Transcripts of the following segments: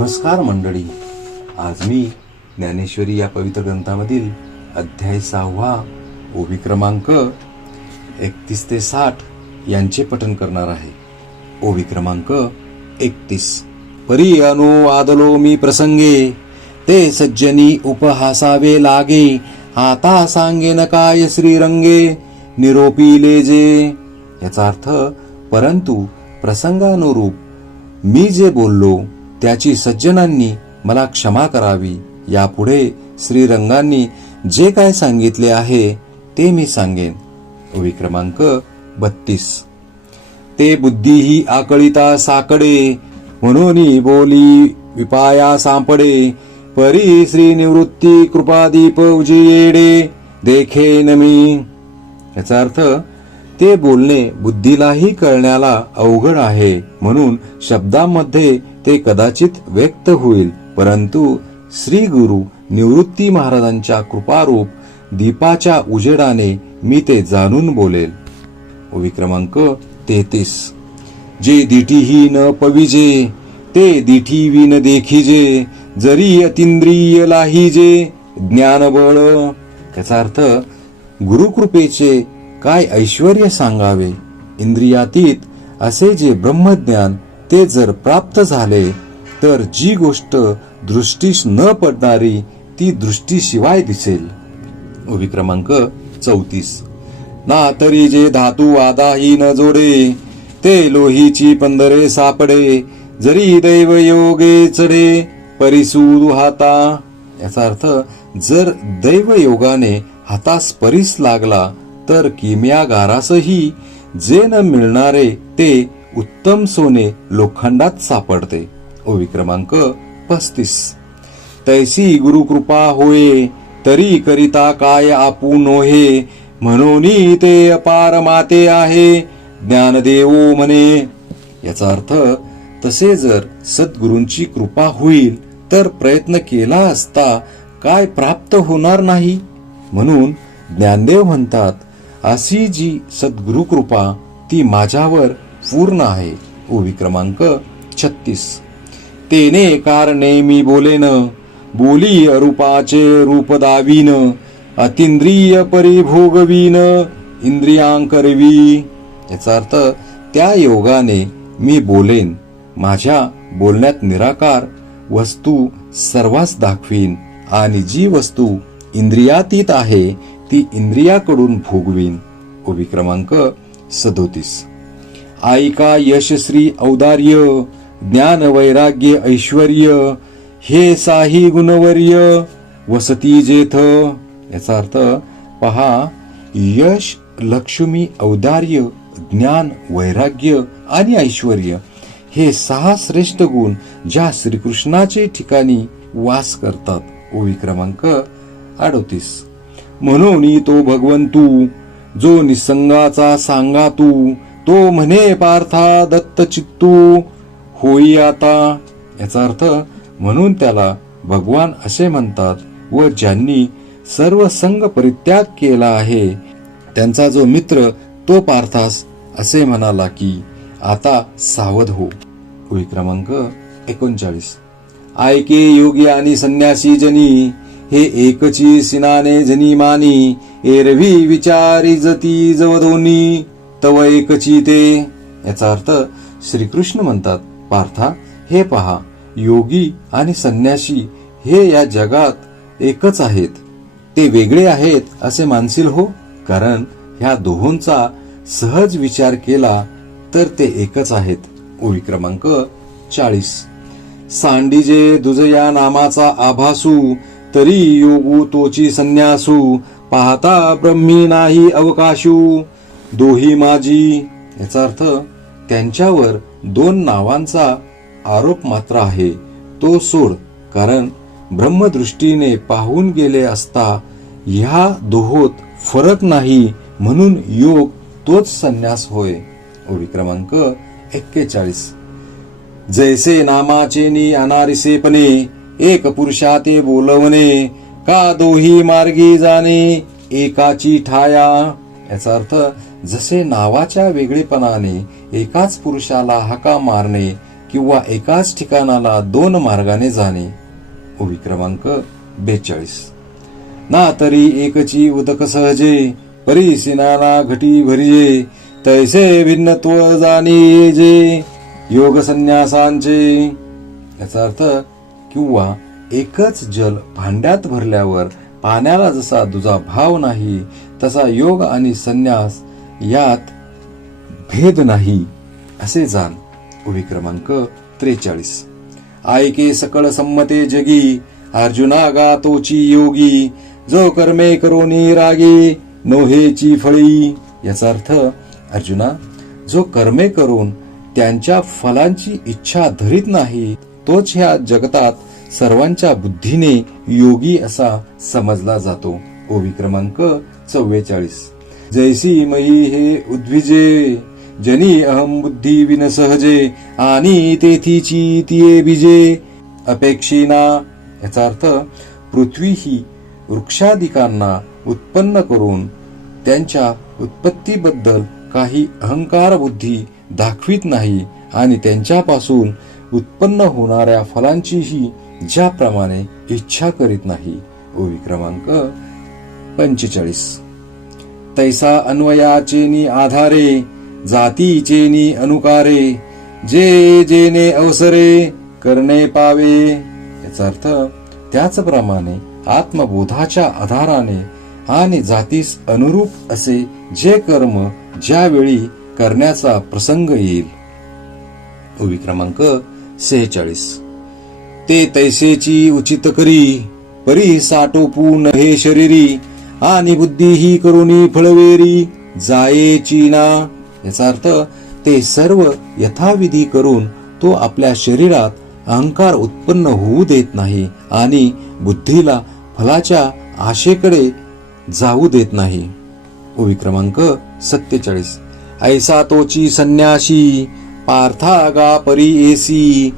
नमस्कार मंडळी. आज मी ज्ञानेश्वरी या पवित्र ग्रंथामधील अध्याय 6 ओवी क्रमांक 31 ते 60 यांचे पठण करणार आहे. ओवी क्रमांक 31. परी अनुवादलो मी प्रसंगे, ते सज्जनी उपहासावे लागे. आता सांगेन काय श्रीरंगे, निरोपीले जे. याचा अर्थ, परंतु प्रसंगानुरूप मी जे बोललो त्याची सज्जनांनी मला क्षमा करावी. यापुढे श्रीरंगांनी जे काय सांगितले आहे ते मी सांगेन. ओवी क्रमांक 32. ते बुद्धीही आकळिता साकडे, म्हणून बोली विपाया सांपडे. परी श्री निवृत्ती कृपादीप उजियेडे, देखेन मी. याचा अर्थ, ते बोलणे बुद्धीलाही कळण्याला अवघड आहे, म्हणून शब्दांमध्ये ते कदाचित व्यक्त होईल, परंतु श्री गुरु निवृत्ती महाराजांच्या कृपारूप दीपाच्या उजेडाने मी ते जाणून बोलेल. ओवी क्रमांक 33. जे दिठीही न पविजे, ते दिठी विन देखिजे. जरी अतिंद्रिय लाहिजे, ज्ञानबळ. याचा अर्थ, गुरुकृपेचे काय ऐश्वर्य सांगावे. इंद्रियातीत असे जे ब्रह्मज्ञान ते जर प्राप्त झाले, तर जी गोष्ट दृष्टीस न पडणारी ती दृष्टीशिवाय दिसेल. ओवी क्रमांक 34. ना तरी जे धातू आदाही न जोडे, ते लोहीची पंधरे सापडे. जरी दैव योगे चढे, परिसूद हाता. याचा अर्थ, जर दैव योगाने हातास परीस लागला तर किमयागारासही जे न मिळणारे ते उत्तम सोने लोखंडात सापडते. ओवी क्रमांक 35. तैसी गुरुकृपा होये, तरी करिता काय आपू नोहे. म्हणून ते अपार माते आहे, ज्ञानदेवो म्हणे. याचा अर्थ, तसे जर सद्गुरूंची कृपा होईल तर प्रयत्न केला असता काय प्राप्त होणार नाही. म्हणून ज्ञानदेव म्हणतात, अशी जी सद्गुरु कृपा ती माझ्यावर पूर्ण आहे. ओवी क्रमांक 36. तेने कारणे मी बोलेन, बोली अरूपाचे रूप दावीन. अतिंद्रिय परिभोगवीन, इंद्रियांकरवी. याचा अर्थ, त्या योगाने मी बोलेन, माझ्या बोलण्यात निराकार वस्तू सर्वांस दाखवीन, आणि जी वस्तू इंद्रियातीत आहे ती इंद्रियाकडून भोगवीन. ओवी क्रमांक 37. ऐका यशश्री औदार्य, ज्ञान वैराग्य ऐश्वर्य. हे साही गुणवर्य, वसती जेथ. याचा अर्थ, पहा, यश, लक्ष्मी, औदार्य, ज्ञान, वैराग्य आणि ऐश्वर्य हे 6 श्रेष्ठ गुण ज्या श्रीकृष्णाचे ठिकाणी वास करतात. ओवी क्रमांक 38. म्हणून तो भगवंतू, जो निसंगाचा सांगा तू. तो म्हणे पार्था दत्त चित्तू, होई आता. याचा अर्थ, म्हणून त्याला भगवान असे म्हणतात, व ज्यांनी सर्व संग परित्याग केला आहे त्यांचा जो मित्र तो पार्थास असे म्हणाला की आता सावध हो. ओवी क्रमांक 39. ऐके योगी आणि संन्यासी जनी, हे एकची सिनाने जनी मानी. एरवी विचारी जती जवदोनी, तव एकची ते. याचा अर्थ, श्रीकृष्ण म्हणतात, पार्था, हे पहा, योगी आणि संन्यासी हे या जगात एकच आहेत. ते वेगळे आहेत असे मानशील हो, कारण ह्या दोहोंचा सहज विचार केला तर ते एकच आहेत. ओवी क्रमांक 40. सांडीजे दुजया नामाचा आभासू, तरी योगू तोची संन्यासू. पाहता ब्रह्मी नाही अवकाशू, दोही माझी. याचा अर्थ, त्यांच्यावर 2 नावांचा आरोप मात्र आहे, तो सोड, कारण ब्रह्मदृष्टीने पाहून गेले असता ह्या दोहोत फरक नाही, म्हणून योग तोच संन्यास होय. ओवी क्रमांक 41. जैसे नामाचे नि अनारिसेपणे, एक पुरुषाते बोलवणे. का दोही मार्गी जाणे, एकाची ठाया. याचा अर्थ, जसे नावाच्या वेगळेपणाने एकाच पुरुषाला हाका मारणे, किंवा एकाच ठिकाणाला 2 मार्गाने जाणे. ओवी क्रमांक 42. ना तरी एकची उदक सहजे, परीसी नाना घटी भरिजे, तैसे भिन्नत्व जाणे जे योग संन्यासांचे. याचा अर्थ किंवा एकच जल भांड्यात भरल्यावर पाण्याला जसा दुजा भाव नाही, तसा योग आणि संन्यास यात भेद नाही असे जाण. ओवी क्रमांक 43. आयके सकळ संमते जगी, अर्जुना गातोची योगी, जो कर्मे करोनी रागे, नोहेची फळी. याचा अर्थ अर्जुना, जो कर्मे करून त्यांच्या फलांची इच्छा धरीत नाही, तोच ह्या जगतात सर्वांच्या बुद्धीने योगी असा समजला जातो. ओवी क्रमांक 44. जैसी मयी हे उद्विजे, जनी अहम बुद्धी विन सहजे, आणि तेथीची तिये बीजे अपेक्षिना. याचा अर्थ पृथ्वी ही वृक्षादिकांना उत्पन्न करून त्यांच्या उत्पत्तीबद्दल काही अहंकार बुद्धी दाखवित नाही आणि त्यांच्यापासून उत्पन्न होणाऱ्या फलांचीही ज्याप्रमाणे इच्छा करीत नाही. ओवी क्रमांक 45. तैसा अन्वयाचेनी आधारे, जातीचेनी अनुकारे, जे जेने अवसरे करणे पावे. याचा अर्थ त्याचप्रमाणे आत्मबोधाच्या आधाराने आणि जातीस अनुरूप असे जे कर्म ज्यावेळी करण्याचा प्रसंग येईल. ओवी क्रमांक 46. ते तैसेची उचित करी, परी साटोपू नहे शरीरी, आणि बुद्धी ही करुणी फळवेरी जायेची ना. याचा अर्थ ते सर्व यथाविधी करून तो आपल्या शरीरात अहंकार उत्पन्न होऊ देत नाही आणि बुद्धीला फलाच्या आशेकडे जाऊ देत नाही. ओवी क्रमांक 47. ऐसा तोची संन्याशी, पार्था गा परी एसी,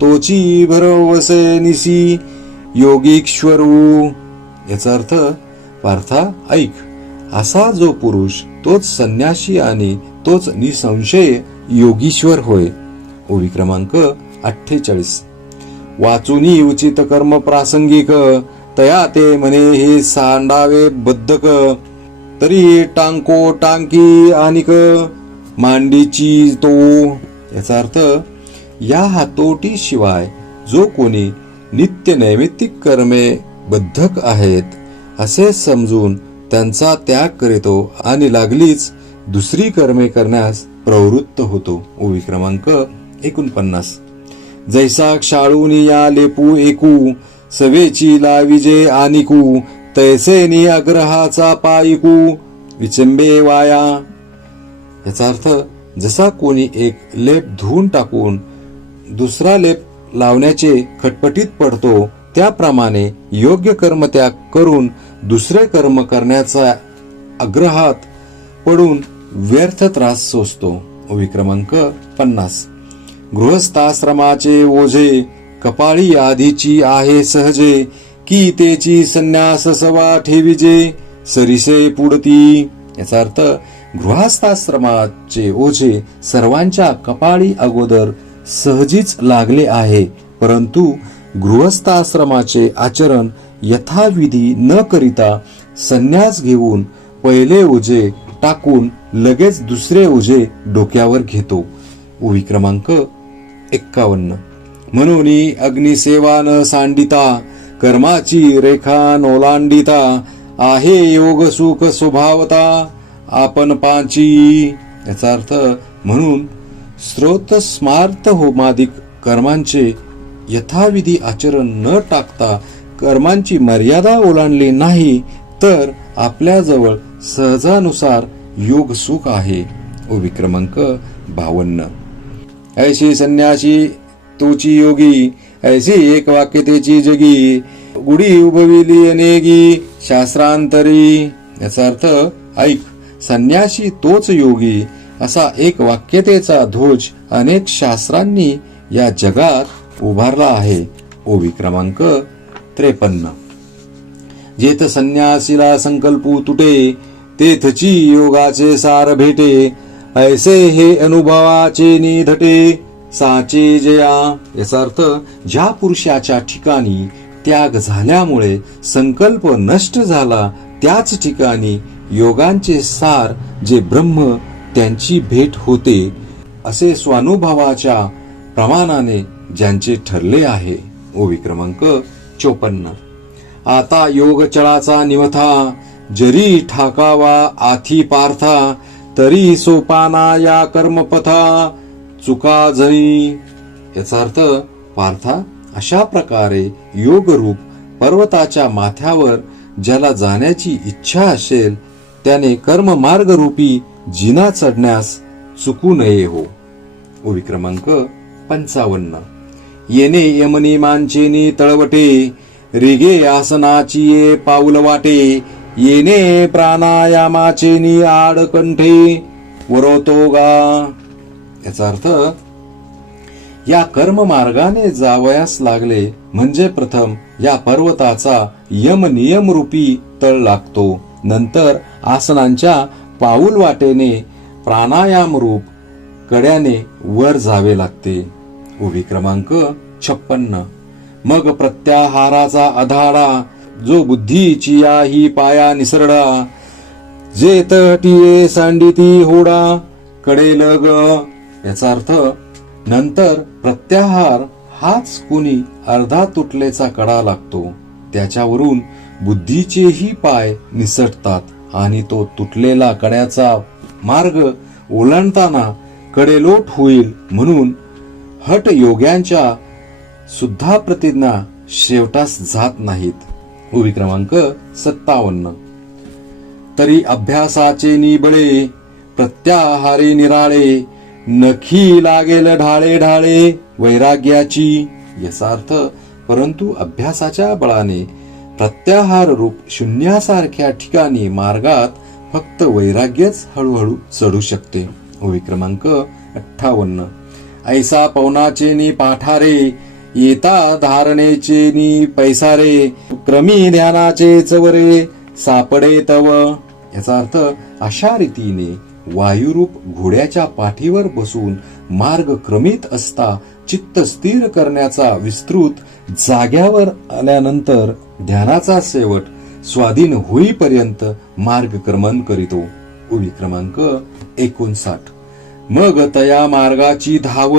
तोची भरवसे निसी योगीश्वरू. याचा अर्थ पार्था ऐक, असा जो पुरुष तोच संन्याशी आणि तोच निसंशय योगीश्वर होय. ओवी क्रमांक 48. वाचुनी उचित कर्म प्रासंगिक, तया ते म्हणे हे सांडावे बद्धक, तरी टांको टांकी आणिक मांडीची तो. याचा अर्थ या हातोटी शिवाय जो कोणी नित्य नैमित्तिक कर्मे बद्धक आहेत असे समजून त्यांचा त्याग करीतो आणि लागलीच दुसरी कर्मे करण्यास प्रवृत्त होतो. ओवी क्रमांक 49. जैसा क्षाळूनी या लेपू एकू, सवेची लाविजे आनिकू, तैसेनी अग्रहाचा पायिकू विचंबे वाया. याचा अर्थ जसा कोणी एक लेप धुवून टाकून दुसरा लेप लावण्याचे खटपटीत पडतो, त्याप्रमाणे योग्य कर्म त्याग करून दुसरे कर्म करण्याचा आग्रहात पडून व्यर्थ त्रास सोसतो. ओवी क्रमांक 50. गृहस्थाश्रमाचे ओझे, कपाळी आधीची आहे सहजे, की तेची संन्यास सवा ठेविजे सरिसे पुढती. याचा अर्थ गृहस्थाश्रमाचे ओझे सर्वांच्या कपाळी अगोदर सहजीच लागले आहे, परंतु गृहस्थाश्रमाचे आचरण यथाविधी न करिता संन्यास घेऊन पहिले ओझे टाकून लगेच दुसरे ओझे डोक्यावर घेतो. ओवी क्रमांक 51. म्हणून अग्निसेवा न सांडिता, कर्माची रेखा नोलांडिता, आहे योग सुख स्वभावता आपण पाची. याचा अर्थ म्हणून स्रोत स्मार्थ होमादिक कर्मांचे यथाविधी आचरण न टाकता कर्मांची मर्यादा ओलांडली नाही तर आपल्याजवळ सहजानुसार योग सुख आहे. ओवी क्रमांक 52. ऐशी संन्यासी तोची योगी, ऐसी एक वाक्यतेची जगी, गुढी उभविली अनेगी शास्त्रांतरी. याचा अर्थ ऐक, संन्यासी तोच योगी असा एक वाक्यतेचा ध्वज अनेक शास्त्रांनी या जगात उभारला आहे. ओवी क्रमांक 53. जेथ संन्यासीला संकल्पू तुटे, तेथची योगाचे सार भेटे, ऐसे हे अनुभवाचे निधटे साचे जया. याचा अर्थ ज्या पुरुषाच्या ठिकाणी त्याग झाल्यामुळे संकल्प नष्ट झाला त्याच ठिकाणी योगांचे सार जे ब्रह्म त्यांची भेट होते असे स्वानुभवाच्या प्रमाणाने ज्यांचे ठरले आहे. ओवी क्रमांक 54. आता योग चळाचा निवथा जरी ठाकावा आथी पार्था तरी सोपाना या कर्मपथा चुका जणी. याचा अर्थ पार्था अशा प्रकारे योगरूप पर्वताच्या माथ्यावर ज्याला जाण्याची इच्छा असेल त्याने कर्ममार्ग रूपी जिना चढण्यास चुकू नये हो. ओवी क्रमांक 55. येणे यमनी मांचेनी तळवटे रिगे आसनाची ये पाऊल वाटे येणे प्राणायामाचेनी आडकंठे वरोतो गा. याचा अर्थ या कर्म मार्गाने जावयास लागले म्हणजे प्रथम या पर्वताचा यम नियम रूपी तळ लागतो, नंतर आसनांच्या पाऊल वाटेने प्राणायाम रूप कड्याने वर जावे लागते. ओवी क्रमांक 56. मग प्रत्याहाराचा आधाडा जो बुद्धीची ही पाया निसरडा जेत हटिये सांडिती होडा कडेल ग. याचा अर्थ नंतर प्रत्याहार हाच कुणी अर्धा तुटलेचा कडा लागतो, त्याच्यावरून बुद्धीचेही पाय निसटतात आणि तो तुटलेला कड्याचा मार्ग ओलांडताना कडेलोट होईल म्हणून हट योग्यांच्या सुद्धा प्रतिज्ञा शेवटास जात नाहीत. ओवी क्रमांक 57. तरी अभ्यासाचे निबळे प्रत्याहारे निराळे नखी लागेल ढाळे ढाळे वैराग्याची. याचा अर्थ परंतु अभ्यासाच्या बळाने प्रत्याहार रूप शून्यासारख्या ठिकाणी मार्गात फक्त वैराग्यच हळूहळू चढू शकते. ओवी क्रमांक 58. ऐसा पवनाचे नि पाठारे येता धारणेचे नि पैसारे क्रमी ध्यानाचे चवरे सापडे तव. याचा अर्थ अशा रीतीने वायुरूप घोड्याच्या पाठीवर बसून मार्ग क्रमित असता चित्त स्थिर करण्याचा विस्तृत जाग्यावर आल्यानंतर ध्यानाचा शेवट स्वाधीन होईपर्यंत मार्गक्रमण करीतो. ओवी क्रमांक 59. मग तया मार्गाची धाव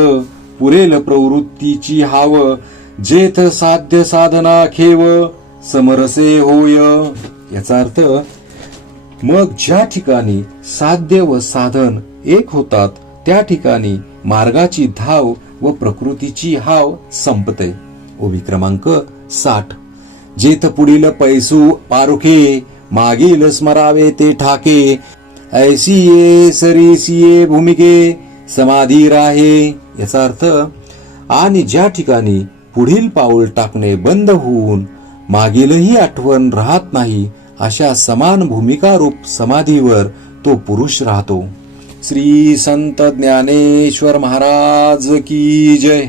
पुरेल प्रवृत्तीची हाव जेथ साध्य साधना खेव समरसे होय. याचा अर्थ मग ज्या ठिकाणी साध्य व साधन एक होतात त्या ठिकाणी मार्गाची धाव व प्रकृतीची हाव संपते. ओवी क्रमांक 60. जेथ पुढील पैसू पारुखे मागील स्मरावे ते ठाके ऐसी ये सरीसिये भूमिके समाधी राहे. याचा अर्थ आणि ज्या ठिकाणी पुढील पाऊल टाकणे बंद होऊन मागीलही आठवण राहत नाही अशा समान भूमिका रूप समाधीवर तो पुरुष राहतो. श्री संत ज्ञानेश्वर महाराज की जय.